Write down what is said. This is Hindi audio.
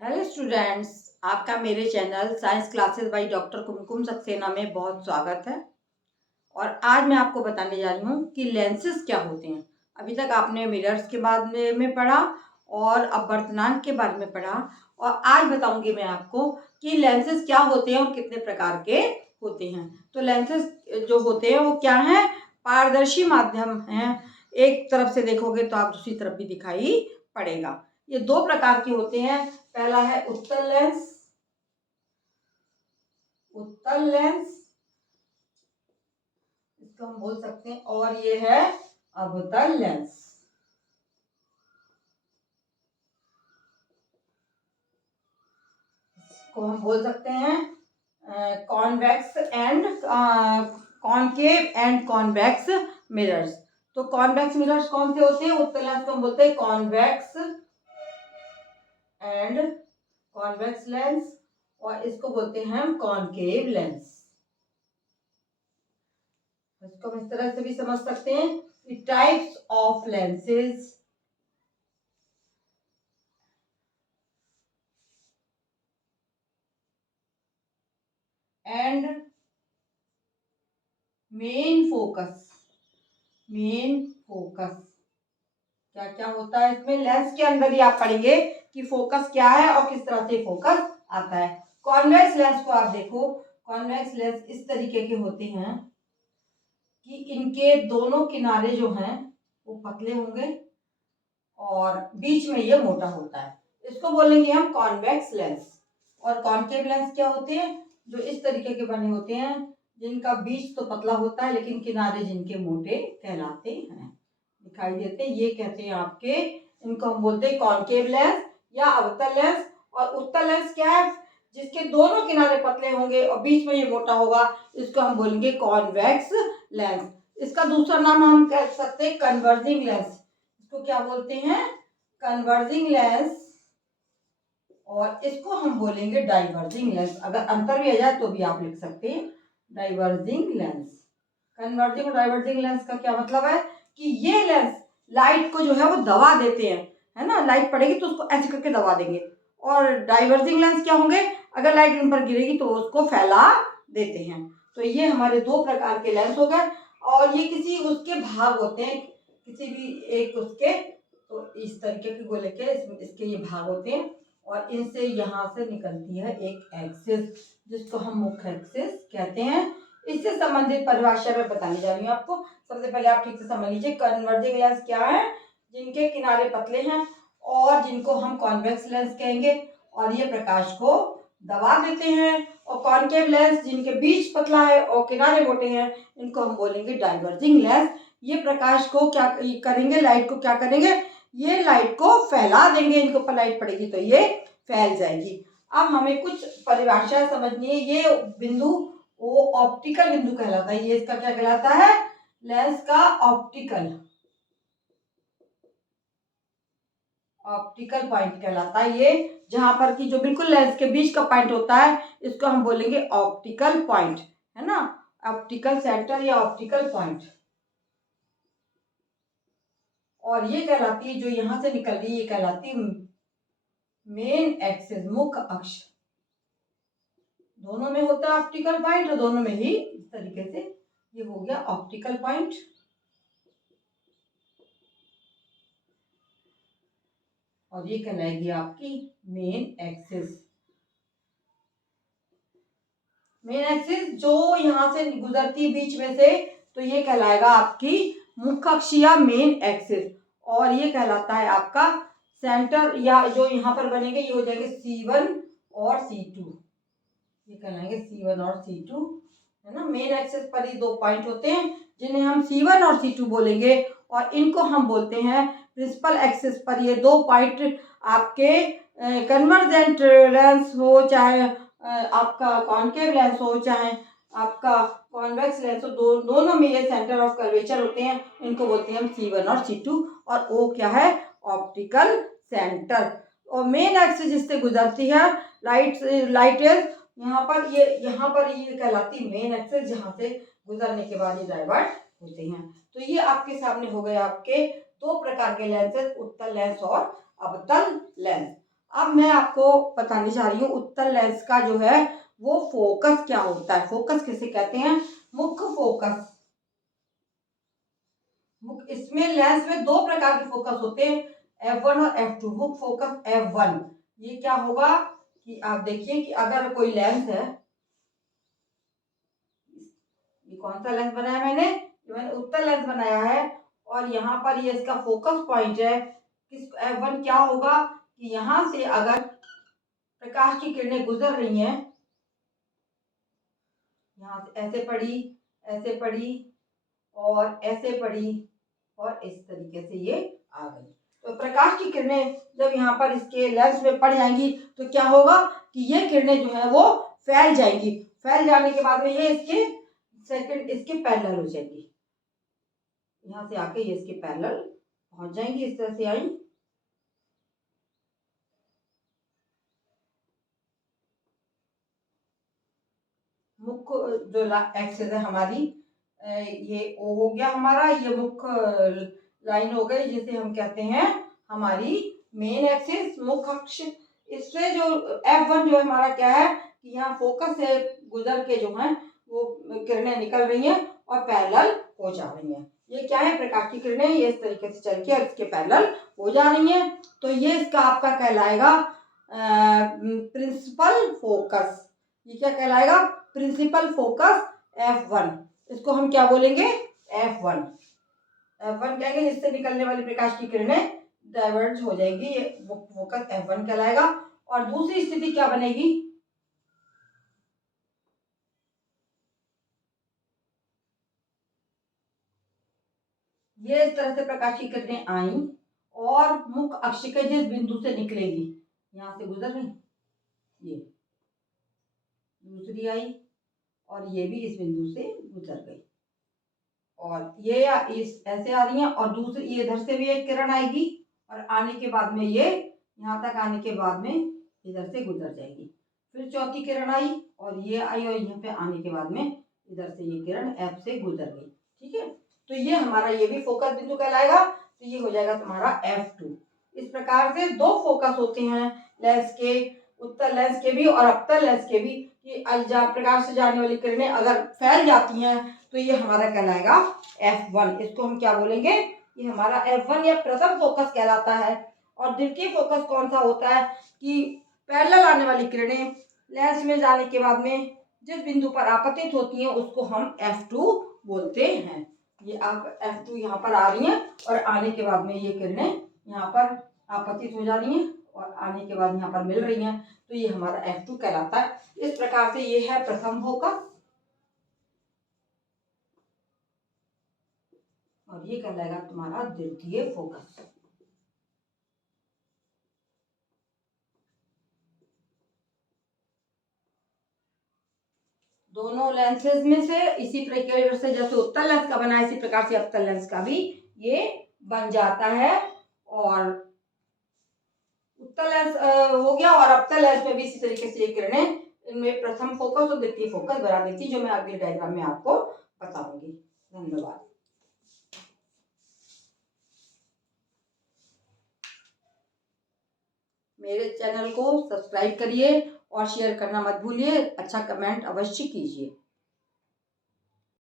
हेलो स्टूडेंट्स, आपका मेरे channel science classes by doctor Kumkum Saxena में बहुत स्वागत है। और आज मैं आपको बताने जा रही हूँ कि लेंसेज क्या होते हैं। अभी तक आपने मिरर्स के बारे में पढ़ा और अपवर्तनांक के बारे में पढ़ा, और आज बताऊंगी मैं आपको कि लेंसेज क्या होते हैं और कितने प्रकार के होते हैं। तो लेंसेज जो होते हैं वो क्या हैं? पारदर्शी माध्यम हैं। एक तरफ से देखोगे तो आप दूसरी तरफ भी दिखाई पड़ेगा। ये दो प्रकार के होते हैं। पहला है उत्तल लेंस, उत्तल लेंस इसको हम बोल सकते हैं, और ये है अवतल लेंस। इसको हम बोल सकते हैं convex and concave and convex mirrors. तो कॉन्वेक्स मिरर्स कौन से होते हैं? उत्तल लेंस को हम बोलते हैं कॉन्वेक्स एंड कॉन्वेक्स लेंस, और इसको बोलते हैं हम कॉनकेव लेंस। इसको हम इस तरह से भी समझ सकते हैं, types of lenses and main focus. Main focus क्या क्या होता है इसमें? लेंस के अंदर ही आप पढ़ेंगे कि फोकस क्या है और किस तरह से फोकस आता है। कॉन्वेक्स लेंस को आप देखो, कॉन्वेक्स लेंस इस तरीके के होते हैं कि इनके दोनों किनारे जो हैं वो पतले होंगे और बीच में ये मोटा होता है। इसको बोलेंगे हम कॉन्वेक्स लेंस। और कॉनकेव लेंस क्या होते हैं? जो इस तरीके के बने होते हैं, जिनका बीच तो पतला होता है लेकिन किनारे जिनके मोटे कहलाते हैं, दिखाई देते हैं, ये कहते हैं आपके। इनको हम बोलते हैं कॉनकेव लेंस या अवतल लेंस। और उत्तल लेंस क्या है? जिसके दोनों किनारे पतले होंगे और बीच में ये मोटा होगा, इसको हम बोलेंगे कॉन्वेक्स लेंस। इसका दूसरा नाम हम कह सकते हैं कन्वर्जिंग लेंस। इसको क्या बोलते हैं? Converging lens. और इसको हम बोलेंगे डाइवर्जिंग लेंस। अगर अंतर भी आ जाए तो भी आप लिख सकते हैं डाइवर्जिंग लेंस। कन्वर्जिंग और डाइवर्जिंग लेंस का क्या मतलब है कि ये लेंस लाइट को जो है वो दबा देते हैं, है ना। लाइट पड़ेगी तो उसको ऐसे करके दबा देंगे। और डाइवर्जिंग लेंस क्या होंगे? अगर लाइट इन पर गिरेगी तो उसको फैला देते हैं। तो ये हमारे दो प्रकार के लेंस हो गए, और ये किसी उसके भाग होते हैं, किसी भी एक उसके। तो इस तरीके के गोले के इसके ये भाग होते हैं, और इनसे यहाँ से निकलती है एक एक्सिस, जिसको हम मुख्य एक्सिस कहते हैं। इससे संबंधित परिभाषा मैं बताने जा रही हूँ आपको। सबसे पहले आप ठीक से समझ लीजिए, कन्वर्जिंग लेंस क्या है? जिनके किनारे पतले हैं और जिनको हम कॉन्वेक्स लेंस कहेंगे, और ये प्रकाश को दबा देते हैं। और कॉनकेव लेंस जिनके बीच पतला है और किनारे मोटे हैं, इनको हम बोलेंगे डाइवर्जिंग लेंस। ये प्रकाश को क्या करेंगे? लाइट को क्या करेंगे? ये लाइट को फैला देंगे। इनको पर लाइट पड़ेगी तो ये फैल जाएगी। अब हमें कुछ परिभाषा समझनी है। ये बिंदु वो ऑप्टिकल बिंदु कहलाता है। ये इसका क्या कहलाता है? लेंस का ऑप्टिकल ऑप्टिकल पॉइंट कहलाता है। ये जहां पर कि जो बिल्कुल लेंस के बीच का पॉइंट होता है, इसको हम बोलेंगे ऑप्टिकल पॉइंट, है ना। ऑप्टिकल सेंटर या ऑप्टिकल पॉइंट। और ये कहलाती है, जो यहां से निकल रही है, ये कहलाती है मेन एक्सिस, मुख्य अक्ष। दोनों में होता है ऑप्टिकल पॉइंट, और दोनों में ही इस तरीके से ये हो गया ऑप्टिकल पॉइंट। और ये कहलाएगी आपकी मेन एक्सिस। मेन एक्सिस जो यहां से गुजरती है बीच में से, तो ये कहलाएगा आपकी मुख्य अक्ष या मेन एक्सिस। और ये कहलाता है आपका सेंटर, या जो यहाँ पर बनेंगे ये हो जाएंगे C1 और C2। ये कहलाएंगे C1 और C2, है ना। मेन एक्सिस पर ही दो पॉइंट होते हैं जिन्हें हम C1 और C2 बोलेंगे, और इनको हम बोलते हैं प्रिंसिपल एक्सिस पर ये दो पॉइंट आपके कन्वर्जेंट लेंस हो, चाहे आपका कॉनकेव लेंस हो, चाहे आपका कॉन्वेक्स लेंस हो, दोनों में ये सेंटर ऑफ कर्वेचर होते हैं। इनको बोलते हैं हम C1 और C2। और O क्या है? Optical centre. और मेन एक्सिस जिससे गुजरती है लाइट यहाँ पर ये कहलाती मेन एक्सिस, जहां से गुजरने के बाद ये डाइवर्ट होते हैं। तो ये आपके सामने हो गए आपके दो प्रकार के लेंसेज, उत्तल लेंस और अवतल लेंस। अब अब मैं आपको बताने जा रही हूँ उत्तल लेंस का जो है वो फोकस क्या होता है। फोकस किसे कहते हैं? मुख्य फोकस। इसमें लेंस में दो प्रकार के फोकस होते हैं, F1 और F2। मुख्य फोकस F1 ये क्या होगा कि आप देखिए कि अगर कोई लेंस है, ये कौन सा लेंस बनाया मैंने उत्तल लेंस बनाया है, और यहाँ पर ये इसका फोकस पॉइंट है। किस F1 क्या होगा कि यहाँ से अगर प्रकाश की किरणें गुजर रही हैं, यहाँ से ऐसे पड़ी और ऐसे पड़ी और इस तरीके से ये आ गई। तो प्रकाश की किरणें जब यहाँ पर इसके लेंस में पड़ जाएंगी तो क्या होगा कि ये किरणें जो है वो फैल जाएंगी। फैल जाने के बाद में ये इसके पैरेलल हो जाएंगी। यहाँ से आके ये इसके पैरेलल पहुंच जाएंगी, इस तरह से आई। मुख्य जो एक्सिस है हमारी, ये O हो गया हमारा, ये मुख्य लाइन हो गई जिसे हम कहते हैं हमारी मेन एक्सिस, मुख्य अक्ष। इससे जो F1 जो हमारा क्या है कि यहाँ फोकस से गुजर के जो है वो किरणें निकल रही हैं और पैरेलल हो जा रही हैं। ये क्या है? प्रकाश की किरणें ये इस तरीके से चल के इसके पैरेलल हो जा रही हैं। तो ये इसका आपका कहलाएगा प्रिंसिपल फोकस। ये क्या कहलाएगा? Principal focus F1। इसको हम क्या बोलेंगे? F1। F1 कहेंगे, जिससे निकलने वाली प्रकाश की किरणें डाइवर्ज हो जाएगी, ये फोकस F1 कहलाएगा। और दूसरी स्थिति क्या बनेगी? ये इस तरह से प्रकाश की किरणें आई और मुख्य अक्ष के जिस बिंदु से निकलेगी, यहाँ से गुजर रही, ये दूसरी आई और ये भी इस बिंदु से गुजर गई, और ये इस ऐसे आ रही है, और दूसरी ये इधर से भी एक किरण आएगी और आने के बाद में ये यहाँ तक आने के बाद में इधर से गुजर जाएगी। फिर चौथी किरण आई और ये आई, और यहाँ पे आने के बाद में इधर से ये किरण F से गुजर गई। ठीक है, तो ये हमारा ये भी फोकस बिंदु कहलाएगा। तो ये हो जाएगा तुम्हारा F2। इस प्रकार से दो फोकस होते हैं लेंस के, उत्तल लेंस के भी और अवतल लेंस के भी, कि प्रकाश से जाने वाली किरणें अगर फैल जाती हैं तो ये हमारा कहलाएगा F1। इसको हम क्या बोलेंगे? ये हमारा F1 या प्रथम फोकस कहलाता है। और द्वितीय फोकस कौन सा होता है कि पैरेलल आने वाली किरणें लेंस में जाने के बाद में जिस बिंदु पर आपतित होती हैं उसको हम F2 बोलते हैं। ये आप F2 यहाँ पर आ रही हैं और आने के बाद में ये किरणें यहाँ पर आपतित हो जा रही हैं और आने के बाद यहाँ पर मिल रही हैं, तो ये हमारा F2 कहलाता है। इस प्रकार से ये है प्रथम फोकस और ये कहलाएगा तुम्हारा द्वितीय फोकस। दोनों लेंसेज में से इसी प्रकार से जैसे उत्तल लेंस का बना है इसी प्रकार से अवतल लेंस का भी ये बन जाता है। और उत्तल लेंस हो गया और अवतल लेंस में भी इसी तरीके से ये किरणें, इनमें प्रथम फोकस और द्वितीय फोकस बना देती, जो मैं अगले डायग्राम में आपको बताऊंगी। धन्यवाद। मेरे चैनल को सब्सक्राइब करिए और शेयर करना मत भूलिए। अच्छा कमेंट अवश्य कीजिए।